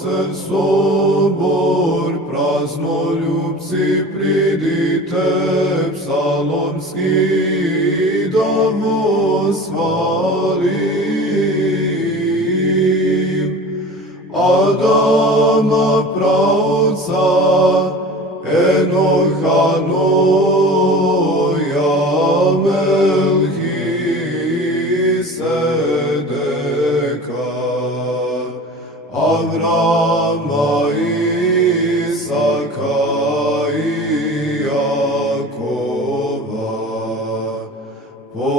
se sobor, praznoljubci pridite, psalomski da osvalim. Adama pravca, Enoha Noja, Melhisedeka, Avrama, Isaka i Jakova. Po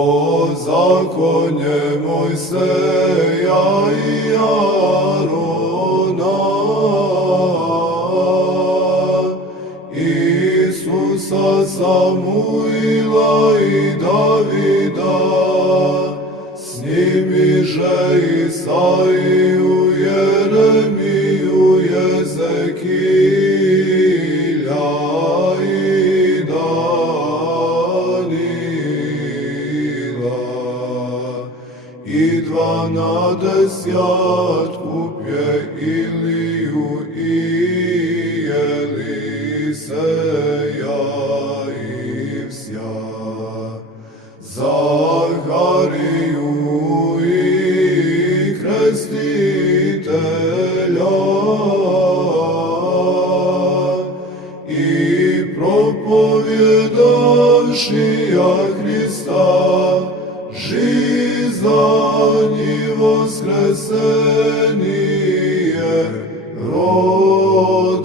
zakonje Mojseja i Arona, Isusa, Samuila i Davida, s njimiže Isaiju, Jeremiju, Jezekilja i Danila. I 12 pje Iliju i Eliseja i vsja, Zahariju i Krstitelja, i propovjedavšija Hrista, жизани воскресение род